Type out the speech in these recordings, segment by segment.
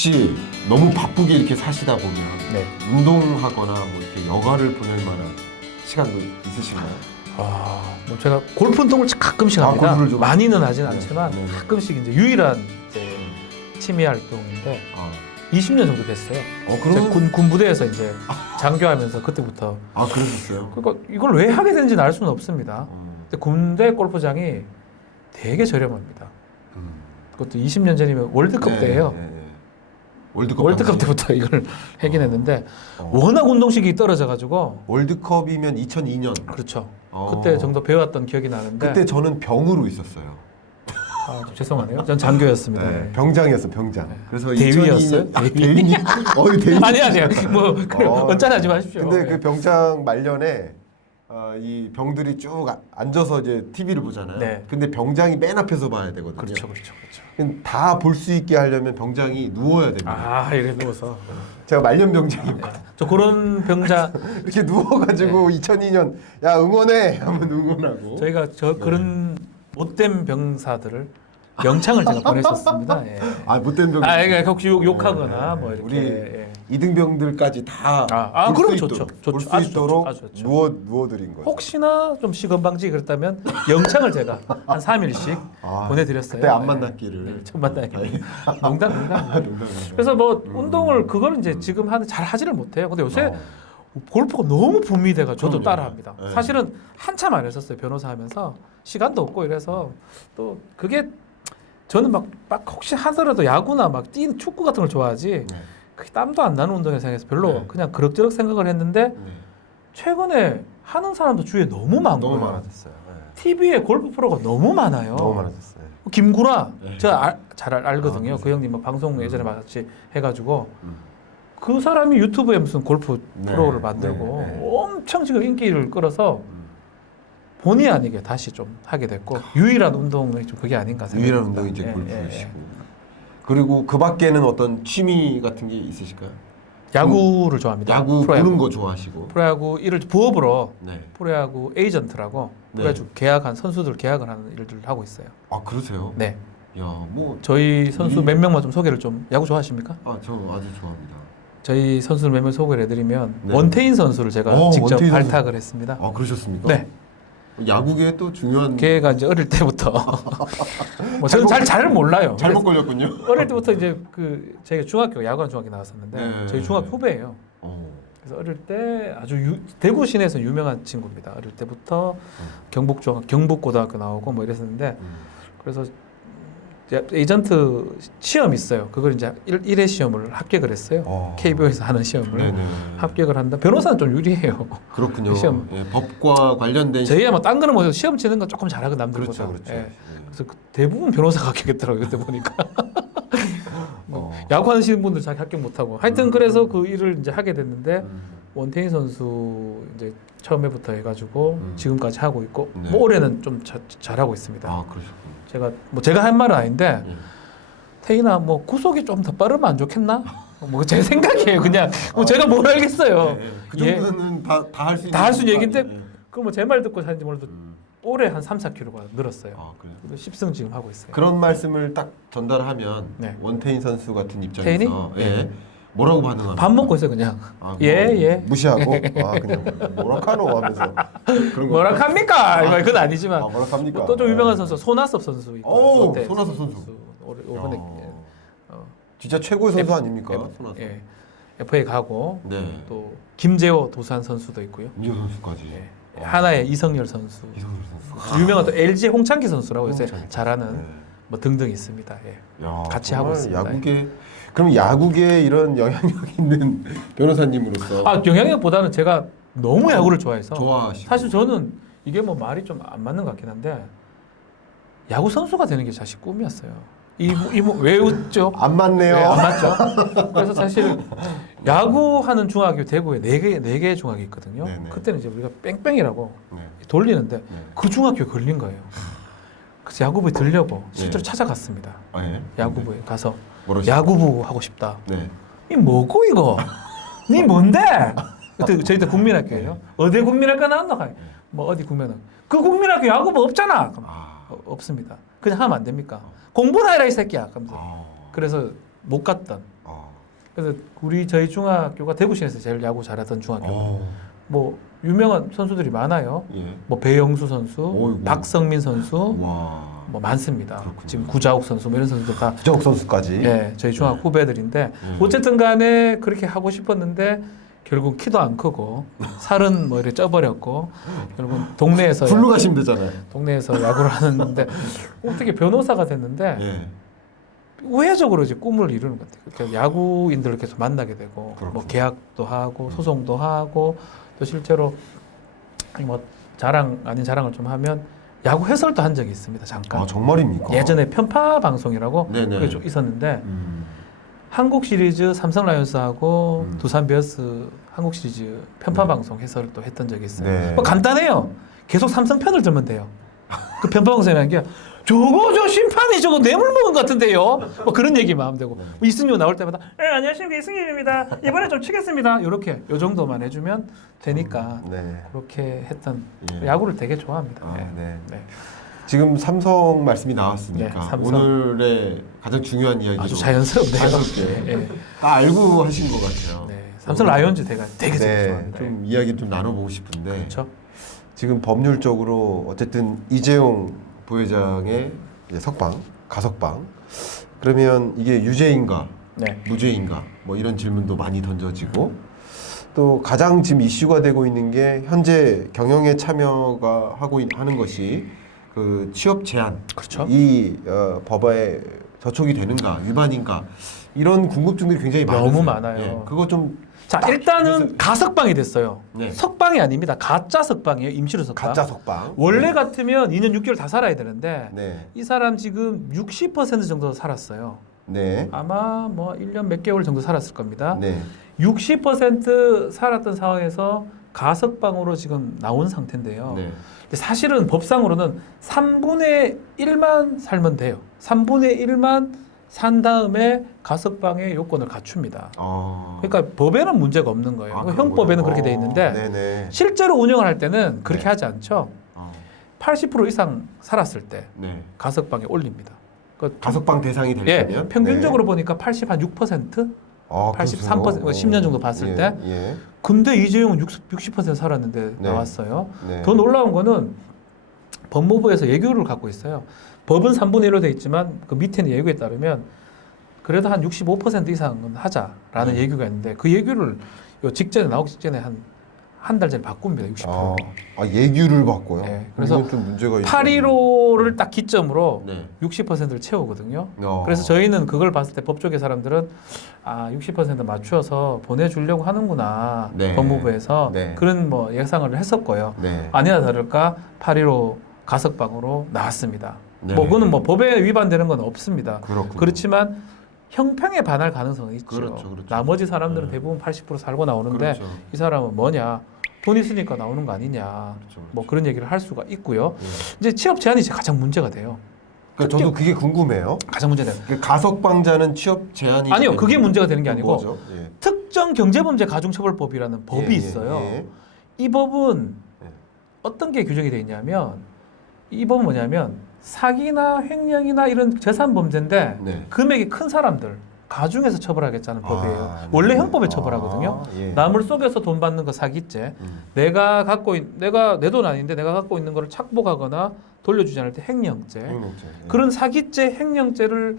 혹시 너무 바쁘게 이렇게 사시다 보면 네. 운동하거나 뭐 이렇게 여가를 보낼 만한 시간도 있으신가요? 뭐 제가 골프 운동을 가끔씩 합니다. 골프를 좀 많이는 하진 네. 않지만 네. 가끔씩 이제 유일한 이제 취미 활동인데 20년 정도 됐어요. 제가 그럼 군부대에서 이제 장교하면서 그때부터 그러셨어요? 그러니까 이걸 왜 하게 되는지는 알 수는 없습니다. 근데 군대 골프장이 되게 저렴합니다. 그것도 20년 전이면 월드컵 때예요. 월드컵 때부터 이걸 하긴 했는데 워낙 운동식이 떨어져가지고 월드컵이면 2002년. 그렇죠. 그때 정도 배웠던 기억이 나는데 그때 저는 병으로 있었어요. 좀 죄송하네요. 전 장교였습니다. 네, 병장이었어, 병장. 네. 그래서 대위였어요? 2002년 대위? 대위? 아니요. 뭐 언짢아하지 마십시오. 근데 예. 그 병장 말년에 이 병들이 쭉 앉아서 이제 TV를 보잖아요. 네. 근데 병장이 맨 앞에서 봐야 되거든요. 그렇죠. 다 볼 수 있게 하려면 병장이 누워야 됩니다. 이렇게 누워서 제가 말년 병장이었거든요. 저 그런 병장 이렇게 누워가지고 2002년 야 응원해 하면 응원하고. 저희가 그런 못된 병사들을 영창을 제가 보냈었습니다. 예. 못된 병. 그러니까 혹시 욕하거나 뭐 이렇게. 우리 이등병들까지 다 그럼 볼 수 좋죠. 볼 수 아주 있도록 아주 좋죠. 누워드린 거죠. 혹시나 좀 시건방지게 그랬다면 영창을 제가 한 3일씩 보내드렸어요. 그때 안 만났기를. 네, 처음 만나기를. 농담. 그래서 뭐 운동을 그걸 이제 지금 잘 하지를 못해요. 근데 요새 골프가 너무 붐이 돼가 저도 그럼요. 따라합니다. 네. 사실은 한참 안 했었어요. 변호사 하면서 시간도 없고 이래서 또 그게 저는 막 혹시 하더라도 야구나 막 뛰는 축구 같은 걸 좋아하지. 그게 땀도 안 나는 운동에 생각해서 별로 그냥 그럭저럭 생각을 했는데 최근에 하는 사람도 주위에 너무 많고 너무 많아졌어요. TV에 골프 프로가 너무 많아요. 너무 많아졌어요. 김구라 네. 제가 잘 알거든요. 그 형님 뭐 방송 예전에 같이 해가지고 그 사람이 유튜브에 무슨 골프 프로를 만들고 엄청 지금 인기를 끌어서 본의 아니게 다시 좀 하게 됐고 유일한 운동이 좀 그게 아닌가 생각합니다. 유일한 운동이 이제 골프시고. 그리고 그 밖에는 어떤 취미 같은 게 있으실까요? 야구를 좋아합니다. 야구 프로야구. 보는 거 좋아하시고. 프로야구 일을 부업으로 네. 프로야구 에이전트라고 네. 그래가지고 계약한 선수들 계약을 하는 일들을 하고 있어요. 그러세요? 네. 야, 뭐 저희 선수 몇 명만 좀 소개를 좀 야구 좋아하십니까? 저 아주 좋아합니다. 저희 선수를 몇 명 소개를 해드리면 네. 원태인 선수를 제가 직접 원태인 선수. 발탁을 했습니다. 그러셨습니까? 네. 야구계에 또 중요한. 걔가 이제 어릴 때부터 뭐 저는 잘 몰라요. 잘못 걸렸군요. 어릴 때부터 이제 제가 중학교 야구하는 중학교 나왔었는데 네. 저희 중학교 후배예요. 그래서 어릴 때 아주 대구 시내에서 유명한 친구입니다. 어릴 때부터 경북고등학교 나오고 뭐 이랬었는데 그래서 에이전트 시험이 있어요. 그걸 이제 1회 시험을 합격을 했어요. KBO에서 하는 시험을 네네. 합격을 한다. 변호사는 좀 유리해요. 그렇군요. 시험. 법과 관련된 저희야 뭐 딴 거는 뭐 시험 치는 건 조금 잘하고 남들보다. 그렇죠. 예. 그래서 대부분 변호사가 합격했더라고요. 그때 보니까. 야구하시는 분들 자기 합격 못하고. 하여튼 그래서 그 일을 이제 하게 됐는데 원태인 선수 이제 처음에부터 해가지고 지금까지 하고 있고 네. 뭐 올해는 좀 잘하고 있습니다. 그러셨군요. 제가 할 말은 아닌데 태인아 뭐 구속이 좀 더 빠르면 안 좋겠나? 뭐 제 생각이에요. 그냥 뭐 제가 뭘 알겠어요. 그 정도는 다 할 수 있는. 다 할 수 있는 얘기인데 그럼 뭐 제 말 듣고 사는지 몰라도 올해 한 3-4kg가 늘었어요. 그래요? 10승 지금 하고 있어요. 그런 말씀을 딱 전달하면 네. 원태인 선수 같은 입장에서 태인이? 뭐라고 반응하나요? 밥 먹고 있어요 그냥. 예. 무시하고 그냥 뭐라카노 하면서 그런 거. 뭐라합니까? 이건 아니지만 뭐라합니까? 또 좀 유명한 선수 손아섭 선수 있고. 롯데 손아섭 선수. 이번에 진짜 최고의 선수 아닙니까? 손아섭. FA 가고 네. 또 김재호 도산 선수도 있고요. 이호 선수까지. 하나의 이성열 선수. 이성열 선수. 유명한 또 LG 홍창기 선수라고 요새 잘하는 네. 뭐 등등 있습니다. 같이 하고 있습니다. 그럼 야구계에 이런 영향력 있는 변호사님으로서 영향력보다는 제가 너무 야구를 좋아해서 좋아하시고. 사실 저는 이게 뭐 말이 좀 안 맞는 것 같긴 한데 야구 선수가 되는 게 사실 꿈이었어요. 왜 웃죠? 안 맞네요. 안 맞죠? 그래서 사실 야구하는 중학교 대구에 네 개 중학이 있거든요. 네네. 그때는 이제 우리가 뺑뺑이라고 돌리는데 그 중학교에 걸린 거예요. 그래서 야구부에 들려고 실제로 찾아갔습니다. 야구부에 가서 뭐라시죠? 야구부 하고 싶다. 네. 이 뭐고 이거? 니 뭔데? 그때 저희 때 국민학교예요. 어디 국민학교 나왔나? 뭐 어디 국민학교? 그 국민학교 야구부 없잖아. 없습니다. 그냥 하면 안 됩니까? 공부나 해라 이 새끼야. 그래서 못 갔던. 아. 그래서 저희 중학교가 대구시에서 제일 야구 잘하던 중학교. 어. 뭐 유명한 선수들이 많아요. 예. 뭐 배영수 선수, 어이구. 박성민 선수, 와. 뭐 많습니다. 그렇군요. 지금 구자욱 선수 뭐 이런 선수들 다 구자욱 선수까지. 예, 저희 중학 네. 후배들인데 어쨌든 간에 그렇게 하고 싶었는데 결국 키도 안 크고 살은 뭐 이렇게 쪄버렸고 결국 동네에서 굴러 가시면 되잖아요. 동네에서 야구를 하는데 어떻게 변호사가 됐는데 예. 우회적으로 이제 꿈을 이루는 것 같아요. 그러니까 야구인들을 계속 만나게 되고 뭐 그렇군요. 계약도 하고 소송도 하고 또 실제로 뭐 자랑 아닌 자랑을 좀 하면 야구 해설도 한 적이 있습니다. 잠깐. 아 정말입니까? 예전에 편파 방송이라고 네네. 그게 좀 있었는데 한국 시리즈 삼성 라이온스하고 두산 베어스 한국 시리즈 편파 방송 해설을 또 했던 적이 있어요. 네. 뭐 간단해요. 계속 삼성 편을 들면 돼요. 그 편파 방송이라는 게 저거 저 심판이 저거 뇌물 먹은 것 같은데요. 뭐 그런 얘기만 하면 되고 뭐 이승용 나올 때마다 안녕하십니까 이승용입니다. 이번에 좀 치겠습니다. 이렇게 요 정도만 해주면 되니까 네. 그렇게 했던 예. 야구를 되게 좋아합니다. 아, 네. 네. 네. 지금 삼성 말씀이 나왔으니까 네, 삼성. 오늘의 가장 중요한 이야기로 아주 자연스럽네요. 자연스럽게 네. 다 알고 하신 것 같아요. 네. 삼성 라이온즈 되게 네, 좋아합니다. 좀 이야기 좀 나눠보고 싶은데 그렇죠. 지금 법률적으로 어쨌든 이재용 부회장의 이제 석방, 가석방 그러면 이게 유죄인가 네. 무죄인가 뭐 이런 질문도 많이 던져지고 또 가장 지금 이슈가 되고 있는 게 현재 경영에 참여가 하는 것이 그 취업 제한 그렇죠. 이 법에 저촉이 되는가 위반인가 이런 궁금증들이 굉장히 너무 많으세요. 많아요. 예, 그거 좀 자 일단은 가석방이 됐어요. 네. 석방이 아닙니다. 가짜 석방이에요. 임시로 석방. 가짜 석방 원래 같으면 2년 6개월 다 살아야 되는데 네, 이 사람 지금 60% 정도 살았어요. 네, 아마 뭐 1년 몇 개월 정도 살았을 겁니다. 네, 60% 살았던 상황에서 가석방으로 지금 나온 상태인데요. 네. 근데 사실은 법상으로는 3분의 1만 살면 돼요. 3분의 1만 산 다음에 가석방의 요건을 갖춥니다. 그러니까 법에는 문제가 없는 거예요. 형법에는 그렇게 돼 있는데 네네. 실제로 운영을 할 때는 그렇게 네. 하지 않죠. 어, 80% 이상 살았을 때 네. 가석방에 올립니다. 그 가석방 대상이 될 예, 때면 평균적으로 보니까 86%, 83%, 10년 정도 봤을 때. 예. 근데 이재용은 60% 살았는데 네. 나왔어요. 네. 더 놀라운 거는 법무부에서 예규를 갖고 있어요. 법은 3분의 1로 돼 있지만 그 밑에는 예규에 따르면 그래도 한 65% 이상은 하자라는 예규가 있는데 그 예규를 요 직전에 나오기 직전에 한 달 전에 바꿉니다. 60%로. 예규를 바꿔요. 네, 그래서 이건 좀 문제가 있죠. 815를 딱 기점으로 네. 60%를 채우거든요. 어. 그래서 저희는 그걸 봤을 때 법조계 사람들은 60% 맞추어서 보내주려고 하는구나. 네. 법무부에서 네. 그런 뭐 예상을 했었고요. 네. 아니나 다를까 815 가석방으로 나왔습니다. 네. 뭐 그거는 뭐 법에 위반되는 건 없습니다. 그렇군요. 그렇지만 형평에 반할 가능성은 있죠. 그렇죠. 나머지 사람들은 네. 대부분 80% 살고 나오는데 그렇죠. 이 사람은 뭐냐? 돈 있으니까 나오는 거 아니냐? 그렇죠. 뭐 그런 얘기를 할 수가 있고요. 네. 이제 취업 제한이 이제 가장 문제가 돼요. 그러니까 저도 그게 궁금해요. 가장 문제돼요. 그 가석방자는 취업 제한이 아니요, 그게 문제가 되는 게 아니고 뭐죠? 예. 특정 경제범죄 가중처벌법이라는 법이 예, 있어요. 예. 이 법은 예. 어떤 게 규정이 돼 있냐면 이 법은 뭐냐면 사기나 횡령이나 이런 재산 범죄인데 네. 금액이 큰 사람들 가중해서 처벌하겠다는 법이에요. 네. 원래 형법에 처벌하거든요. 예. 남을 속여서 돈 받는 거 사기죄. 내가 내 돈 아닌데 내가 갖고 있는 거를 착복하거나 돌려주지 않을 때 횡령죄. 횡령죄. 예. 그런 사기죄, 횡령죄를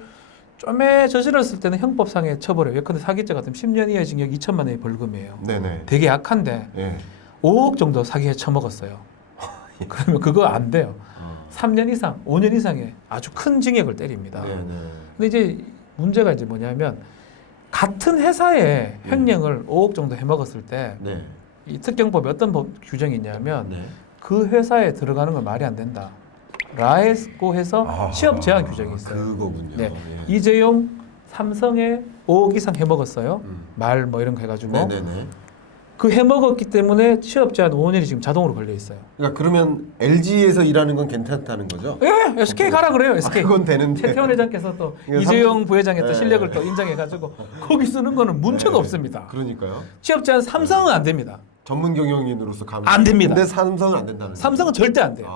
좀에 저질렀을 때는 형법상의 처벌이에요. 예컨대 사기죄 같으면 10년 이하의 징역 2천만 원의 벌금이에요. 네네. 되게 약한데 예. 5억 정도 사기에 처먹었어요. 그러면 그거 안 돼요. 3년 이상, 5년 이상의 아주 큰 징역을 때립니다. 네네. 근데 이제 문제가 이제 뭐냐면 같은 회사에 횡령을 5억 정도 해먹었을 때 네. 이 특경법에 어떤 규정이 있냐면 네. 그 회사에 들어가는 건 말이 안 된다. 라에스고 해서 취업 제한 규정이 있어요. 그거군요. 네. 예. 이재용 삼성에 5억 이상 해먹었어요. 음. 말 뭐 이런 거 해가지고 네네네. 그 해먹었기 때문에 취업 제한 5년이 지금 자동으로 걸려 있어요. 그러니까 그러면 LG에서 일하는 건 괜찮다는 거죠? 예, SK 가라 그래요. SK. 그건 되는데. 최태원 회장께서 또 이거 이재용 부회장의 또 네. 실력을 또 인정해가지고 거기 쓰는 거는 문제가 네. 없습니다. 그러니까요. 취업 제한 삼성은 안 됩니다. 전문 경영인으로서 가면 안 됩니다. 근데 삼성은 안 된다는 거죠? 삼성은 절대 안 돼요.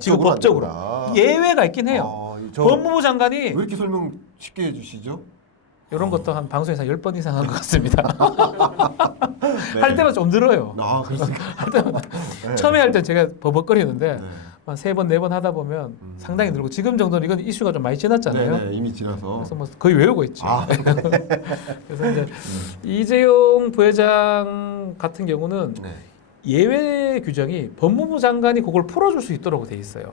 지금 법적으로 법적으로 안 된다. 예외가 있긴 해요. 저 법무부 장관이 왜 이렇게 설명 쉽게 해주시죠? 이런 것도 한 방송에서 10번 이상 한 것 같습니다. 네. 할 때마다 좀 늘어요. 아, 그렇습니까? 할 때마다. 네. 처음에 할 때 제가 버벅거리는데 네. 한 3번, 4번 하다 보면 상당히 늘고 지금 정도는 이건 이슈가 좀 많이 지났잖아요. 네, 네, 이미 지나서. 그래서 뭐 거의 외우고 있죠. 아, 그래서 이제 이재용 부회장 같은 경우는 네. 예외 규정이 법무부 장관이 그걸 풀어줄 수 있도록 돼 있어요.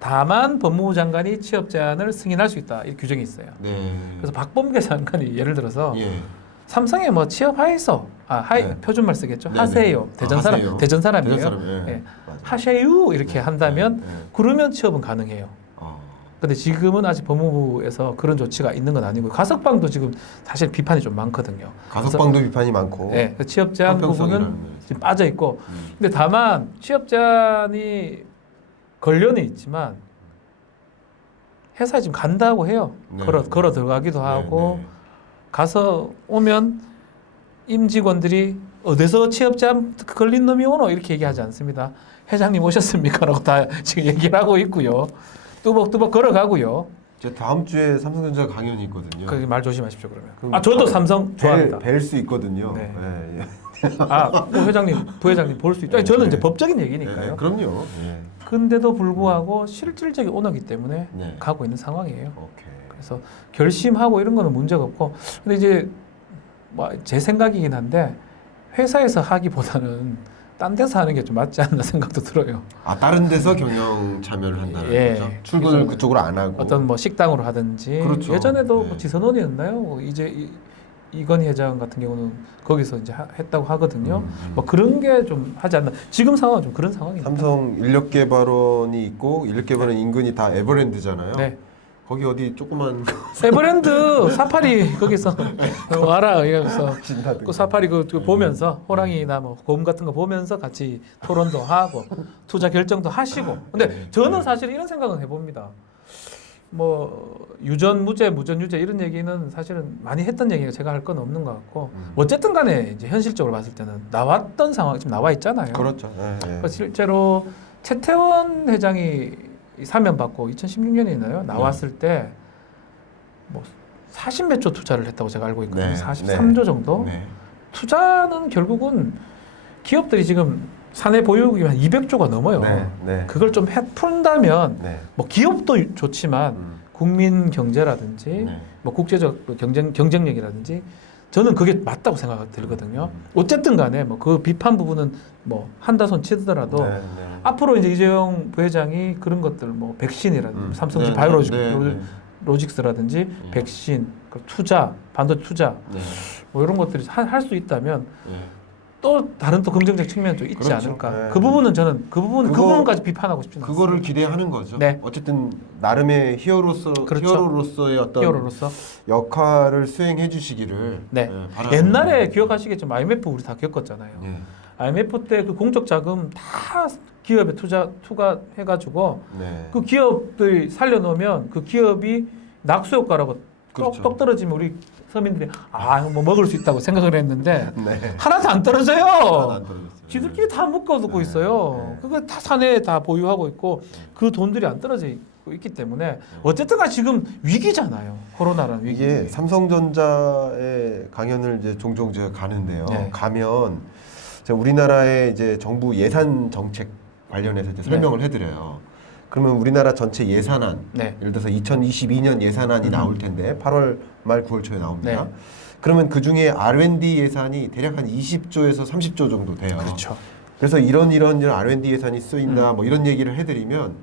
다만 법무부 장관이 취업 제한을 승인할 수 있다 이 규정이 있어요. 네. 그래서 박범계 장관이 예를 들어서 예. 삼성에 뭐 취업하에서 네. 표준말 쓰겠죠. 네네. 하세요. 대전 아, 사람 하세요. 대전 사람이에요. 대전 사람, 예. 예. 맞아요. 하세요 이렇게 네. 한다면 네. 네. 그러면 취업은 가능해요. 어. 근데 지금은 아직 법무부에서 그런 조치가 있는 건 아니고 가석방도 지금 사실 비판이 좀 많거든요. 가석방도 비판이 많고. 네, 그 취업 제한 형평성이라는 부분은 거예요. 지금 빠져 있고, 음. 근데 다만 취업 제한이 걸려는 있지만 회사에 지금 간다고 해요. 네. 걸어 들어가기도 하고 네, 가서 오면 임직원들이 어디서 취업 제한 걸린 놈이 오노 이렇게 얘기하지 않습니다. 회장님 오셨습니까라고 다 지금 얘기를 하고 있고요. 뚜벅뚜벅 걸어가고요. 제 다음 주에 삼성전자 강연이 있거든요. 그 말 조심하십시오 그러면. 그럼 아 저도 삼성 좋아합니다. 뵐수 있거든요. 네. 예, 예. 아, 뭐 회장님, 부회장님 볼 수 있죠. 아니, 저는 네. 이제 법적인 네, 얘기니까요. 네, 그럼요. 예. 근데도 불구하고 실질적인 오너기 때문에 네. 가고 있는 상황이에요. 오케이. 그래서 결심하고 이런 거는 문제가 없고, 근데 이제 뭐 제 생각이긴 한데 회사에서 하기보다는 딴 데서 하는 게 좀 맞지 않나 생각도 들어요. 아, 다른 데서 경영 참여를 한다는 예. 거죠. 출근을 그래서 그쪽으로 안 하고. 어떤 뭐 식당으로 하든지 그렇죠. 예전에도 네. 뭐 지선원이었나요? 이제 이건희 회장 같은 경우는 거기서 이제 했다고 하거든요. 뭐 그런 게 좀 하지 않나. 지금 상황은 좀 그런 상황입니다. 삼성 인력개발원이 있고 인력개발원 인근이 다 에버랜드잖아요. 네. 거기 어디 조그만 에버랜드 사파리 거기서 와라 이러면서 신다든가. 그 사파리 그 보면서 호랑이나 뭐 곰 같은 거 보면서 같이 토론도 하고 투자 결정도 하시고. 근데 저는 사실 이런 생각은 해봅니다. 뭐 유전 무죄 무전 유죄 이런 얘기는 사실은 많이 했던 얘기가 제가 할 건 없는 것 같고 어쨌든 간에 이제 현실적으로 봤을 때는 나왔던 상황이 지금 나와 있잖아요. 그렇죠. 예, 예. 그러니까 실제로 최태원 회장이 사면 받고 2016년이나요 나왔을 때 뭐 40몇 조 투자를 했다고 제가 알고 있거든요. 네, 43조 정도. 네. 투자는 결국은 기업들이 지금 사내 보유국이 한 200조가 넘어요. 네. 네. 그걸 좀 푼다면 네. 뭐 기업도 좋지만 국민 경제라든지 네. 뭐 국제적 경쟁력이라든지 저는 그게 맞다고 생각이 들거든요. 어쨌든 간에 뭐 그 비판 부분은 뭐 한다손 치더라도 네, 네. 앞으로 이제 이재용 부회장이 그런 것들 뭐 백신이라든지 삼성지 네, 바이오로직 네, 네. 로직스라든지 백신, 그 투자, 반도체 투자 네. 뭐 이런 것들이 할 수 있다면 네. 또 다른 또 긍정적 측면이 또 있지 그렇죠. 않을까. 네. 그 부분은 저는 그 그거- 부분까지 비판하고 싶지는 그거를 기대하는 거죠. 네. 어쨌든 나름의 그렇죠. 히어로로서의 어떤 히어로로서. 역할을 수행해 주시기를 네. 바라는 옛날에 거예요. 기억하시겠지만 IMF 우리 다 겪었잖아요. 네. IMF 때 그 공적 자금 다 기업에 투과해가지고 네. 그 기업들 살려놓으면 그 기업이 낙수 효과라고 그렇죠. 똑 떨어지면 우리 서민들이 뭐 먹을 수 있다고 생각을 했는데 네. 하나도 안 떨어져요. 하나도 안 떨어졌어요. 지들끼리 다 묶어두고 네, 있어요. 네. 그거 다 사내에 다 보유하고 있고 그 돈들이 안 떨어져 있고 있기 때문에 어쨌든간 지금 위기잖아요. 코로나라는 위기. 이게 삼성전자의 강연을 이제 종종 제가 가는데요. 네. 가면 제가 우리나라의 이제 정부 예산 정책 관련해서 이제 설명을 해드려요. 그러면 우리나라 전체 예산안, 네. 예를 들어서 2022년 예산안이 나올 텐데 8월 말 9월 초에 나옵니다. 네. 그러면 그 중에 R&D 예산이 대략 한 20조에서 30조 정도 돼요. 그렇죠. 그래서 이런 R&D 예산이 쓰인다, 뭐 이런 얘기를 해드리면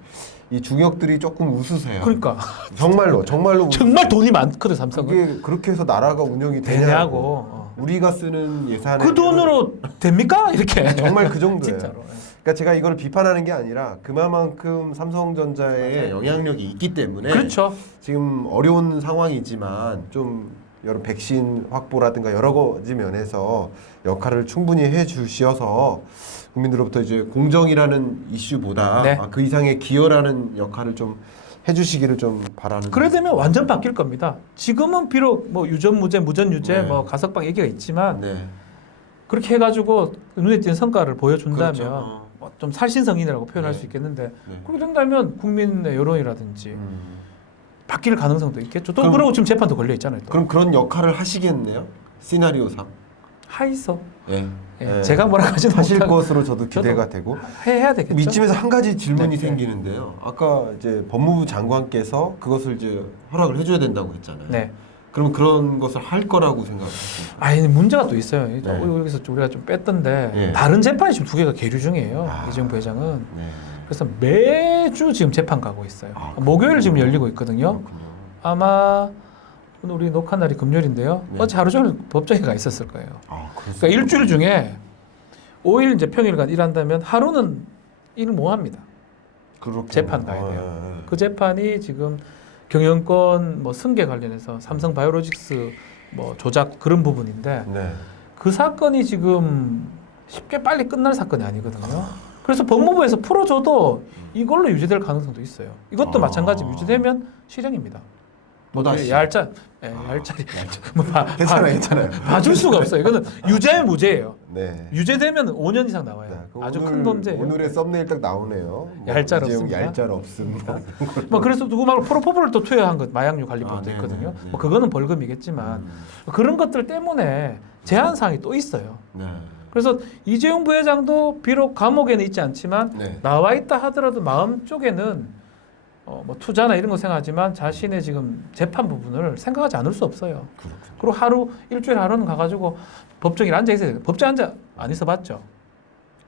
이 중역들이 조금 웃으세요. 그러니까 정말로 정말 돈이 많거든 삼성은. 그게 그렇게 해서 나라가 운영이 되냐고. 되냐고. 우리가 쓰는 예산에 그 돈으로 됩니까? 이렇게. 정말 그 정도예요. 진짜로. 그러니까 제가 이걸 비판하는 게 아니라 그만큼 삼성전자의 영향력이 있기 때문에 그렇죠. 지금 어려운 상황이지만 좀 여러 백신 확보라든가 여러 가지 면에서 역할을 충분히 해주셔서 국민들로부터 이제 공정이라는 이슈보다 네. 그 이상의 기여라는 역할을 좀 해주시기를 좀 바라는. 그래 되면 완전 바뀔 겁니다. 지금은 비록 뭐 유전 무죄, 무전 유죄, 네. 뭐 가석방 얘기가 있지만 네. 그렇게 해가지고 눈에 띄는 성과를 보여준다면 그렇죠. 뭐좀 살신성인이라고 표현할 네. 수 있겠는데 네. 그렇게 된다면 국민의 여론이라든지 바뀔 가능성도 있겠죠. 또 그럼- 그러고 지금 재판도 걸려 있잖아요. 또. 그럼 그런 역할을 하시겠네요? 시나리오상. 하이소. 예. 예. 제가 뭐라 하지는 하실 못하고 것으로 저도 기대가 되고. 해야 되겠죠. 이쯤에서 한 가지 질문이 네. 생기는데요. 아까 이제 법무부 장관께서 그것을 이제 허락을 해줘야 된다고 했잖아요. 네. 그럼 그런 것을 할 거라고 생각하십니까? 아니 문제가 또 있어요. 네. 여기서 우리가 좀 뺐던데 네. 다른 재판이 지금 2개가 계류 중이에요. 아. 이재용 부회장은. 네. 그래서 매주 지금 재판 가고 있어요. 아, 목요일 지금 그렇군요. 열리고 있거든요. 그렇군요. 아마 오늘 우리 녹화 날이 금요일인데요. 네. 어제 하루 종일 법정에 가 있었을 거예요. 아, 그러니까 일주일 중에 5일 이제 평일간 일한다면 하루는 일을 못 합니다. 그렇군요. 재판 가야 돼요. 예, 예. 그 재판이 지금 경영권 뭐 승계 관련해서 삼성 바이오로직스 뭐 조작 그런 부분인데 네. 그 사건이 지금 쉽게 빨리 끝날 사건이 아니거든요. 그래서 법무부에서 풀어줘도 이걸로 유죄될 가능성도 있어요. 이것도 아. 마찬가지 유죄되면 실형입니다. 또다시. 얄짤, 예, 얄짤이 뭐 괜찮아요. 봐줄 수가 없어요. 이거는 유죄면 무죄예요. 네. 유죄되면 5년 이상 나와요. 네, 그 아주 오늘- 큰 범죄예요. 오늘의 썸네일 딱 나오네요. 뭐 얄짤 이재용 없습니다. 얄짤 없습니다. 뭐 그래서 누구 말고 프로포폴을 또 투여한 것 마약류 관리법도 아, 있거든요. 네. 뭐 그거는 벌금이겠지만 그런 것들 때문에 제한 사항이 또 있어요. 네. 그래서 이재용 부회장도 비록 감옥에는 있지 않지만 네. 나와 있다 하더라도 마음 쪽에는 뭐 투자나 이런 거 생각하지만 자신의 지금 재판 부분을 생각하지 않을 수 없어요. 그렇군요. 그리고 일주일에 하루는 가가지고 법정에 앉아 있어야 돼요. 법정 앉아 안 있어 봤죠?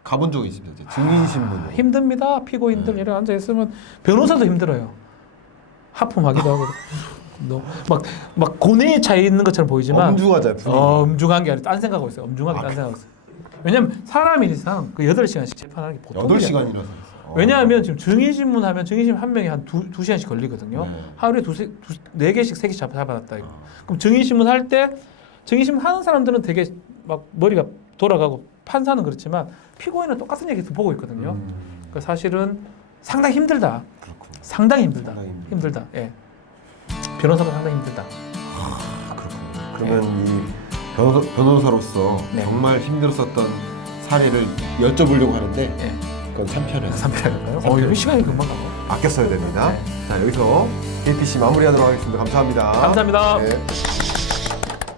가본 적이 있습니다. 이제 증인 신문. 힘듭니다. 피고인들 네. 이렇게 앉아 있으면 변호사도 힘들어요. 하품하기도 하고 막 고뇌에 차 있는 것처럼 보이지만 엄중하잖아요. 분위기. 엄중한 게 아니라 딴 생각하고 있어요. 엄중하게 아, 딴 생각하고 있어요. 왜냐면 사람이 이상 그 8시간씩 재판하는 게 보통이 8시간이라서. 왜냐하면 지금 증인신문 하면 증인신문 한 명이 한 2시간씩 걸리거든요. 네. 하루에 4개씩 3개씩 잡아놨다. 이거. 그럼 증인신문 할 때 증인신문 하는 사람들은 되게 막 머리가 돌아가고 판사는 그렇지만 피고인은 똑같은 얘기 보고 있거든요. 그러니까 사실은 상당히 힘들다. 그렇군요. 상당히 힘들다. 상당히 힘들다. 예. 변호사가 상당히 힘들다. 그렇군요. 그러면 이 변호사로서 네. 정말 힘들었었던 사례를 여쭤보려고 하는데 예. 그건 3편에 3편인가요? 이거 시간이 금방 가고. 아껴 써야 됩니다. 네. 자, 여기서 KTC 마무리하도록 하겠습니다. 감사합니다. 감사합니다. 네.